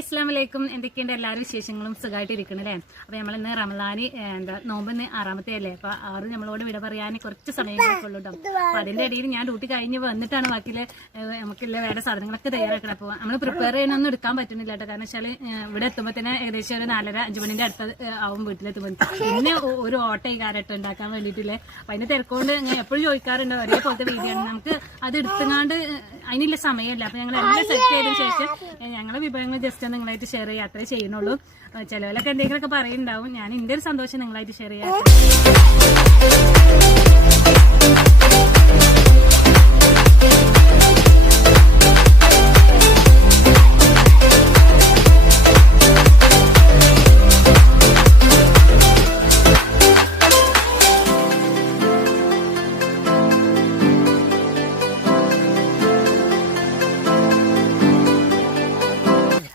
Hi അസ്സലാമലൈക്കും. എന്തൊക്കെയുണ്ട് എല്ലാവരും വിശേഷങ്ങളും സുഖമായിട്ട് ഇരിക്കണല്ലേ? അപ്പോൾ നമ്മളിന്ന് റമദാനി നോമ്പിന്ന് 6ാമത്തെ അല്ലേ? അപ്പോൾ 6 നമ്മളോട് വിട പറയാൻ കുറച്ച് സമയങ്ങളൊക്കെ ഉള്ളൂ കേട്ടോ. അപ്പോൾ അതിൻ്റെ ഇടയിൽ ഞാൻ ഡ്യൂട്ടി കഴിഞ്ഞ് വന്നിട്ടാണ് ബാക്കിയിലെ നമുക്കുള്ള വേറെ സാധനങ്ങളൊക്കെ തയ്യാറാക്കണം. അപ്പോൾ നമ്മൾ പ്രിപ്പയർ ചെയ്യാനൊന്നും എടുക്കാൻ പറ്റുന്നില്ല കേട്ടോ. കാരണം വെച്ചാൽ ഇവിടെ എത്തുമ്പോൾ തന്നെ ഏകദേശം ഒരു 4:30-5 മണിൻ്റെ അടുത്ത് ആവും വീട്ടിലെത്തുമ്പോൾ. പിന്നെ ഒരു ഓട്ടോ കാരട്ട് ഉണ്ടാക്കാൻ വേണ്ടിയിട്ടില്ലേ. അപ്പോൾ അതിൻ്റെ തിരക്കൊണ്ട് ഞാൻ എപ്പോഴും ചോദിക്കാറുണ്ട് ഒരേപോലത്തെ വീഡിയോ ആണ്. നമുക്ക് അത് എടുത്തുകൊണ്ട് അതിനുള്ള സമയമല്ല. അപ്പോൾ ഞങ്ങൾ എല്ലാം സെറ്റ് ചെയ്തതിന് ശേഷം ഞങ്ങളുടെ വിഭവങ്ങൾ ജസ്റ്റ് നിങ്ങളായിട്ട് ഷെയർ ചെയ്യുക, അത്രേ ചെയ്യുന്നുള്ളൂ. ചിലവരൊക്കെ എന്തെങ്കിലുമൊക്കെ പറയുന്നുണ്ടാവും. ഞാൻ എൻ്റെ ഒരു സന്തോഷം നിങ്ങളായിട്ട് ഷെയർ ചെയ്യാം.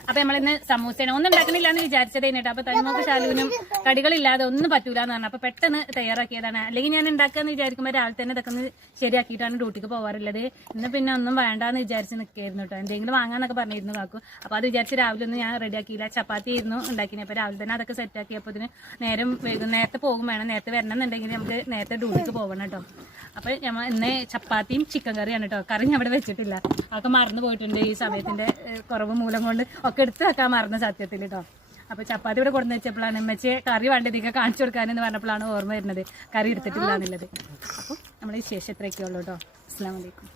അപ്പൊ നമ്മളിന്ന് സമൂസയാണ് ഒന്നും ഉണ്ടാക്കണില്ല എന്ന് വിചാരിച്ചതേ കേട്ടോ. അപ്പൊ തനിമോക്ക് ശാലുവിനും കടികളില്ലാതെ ഒന്നും പറ്റൂല എന്ന് പറഞ്ഞു. അപ്പൊ പെട്ടെന്ന് തയ്യാറാക്കിയതാണ്. അല്ലെങ്കിൽ ഞാൻ ഉണ്ടാക്കാന്ന് വിചാരിക്കുമ്പോൾ രാവിലെ തന്നെ ഇതൊക്കെ ഒന്ന് ശരിയാക്കിയിട്ടാണ് ഡ്യൂട്ടിക്ക് പോകാറുള്ളത്. ഇന്ന് പിന്നെ ഒന്നും വേണ്ടാന്ന് വിചാരിച്ച് നിൽക്കായിരുന്നു കേട്ടോ. എന്തെങ്കിലും വാങ്ങാന്നൊക്കെ പറഞ്ഞിരുന്നു കാക്കു. അപ്പൊ അത് വിചാരിച്ച് രാവിലെ ഒന്നും ഞാൻ റെഡിയാക്കിയില്ല. ചപ്പാത്തി ആയിരുന്നു ഉണ്ടാക്കിയത്. അപ്പൊ രാവിലെ തന്നെ അതൊക്കെ സെറ്റ് ആക്കിയപ്പോൾ ഇതിന് നേരത്തെ പോകും വേണം. നേരത്തെ വരണം എന്നുണ്ടെങ്കിൽ നമുക്ക് നേരത്തെ ഡ്യൂട്ടിക്ക് പോകണം കേട്ടോ. അപ്പൊ നമ്മൾ ഇന്ന് ചപ്പാത്തിയും ചിക്കൻ കറിയാണ് കേട്ടോ. കറി ഞാൻ അവിടെ വെച്ചിട്ടില്ല. അതൊക്കെ മറന്നു പോയിട്ടുണ്ട് ഈ സമയത്തിന്റെ കുറവ് മൂലം കൊണ്ട്. ഒക്കെ എടുത്ത് വെക്കാൻ മറന്ന സത്യത്തിൽ കേട്ടോ. അപ്പൊ ചപ്പാത്തി ഇവിടെ കൊണ്ടു വെച്ചപ്പോഴാണ് ഉമ്മച്ചിയെ കറി വേണ്ടതൊക്കെ കാണിച്ചു കൊടുക്കാനെന്ന് പറഞ്ഞപ്പോഴാണ് ഓർമ്മ വരുന്നത് കറി എടുത്തിട്ടില്ല എന്നുള്ളത്. അപ്പോൾ നമ്മൾ ഈ ശേഷം എത്രയൊക്കെയുള്ളൂ കേട്ടോ. അസ്സലാമു അലൈക്കും.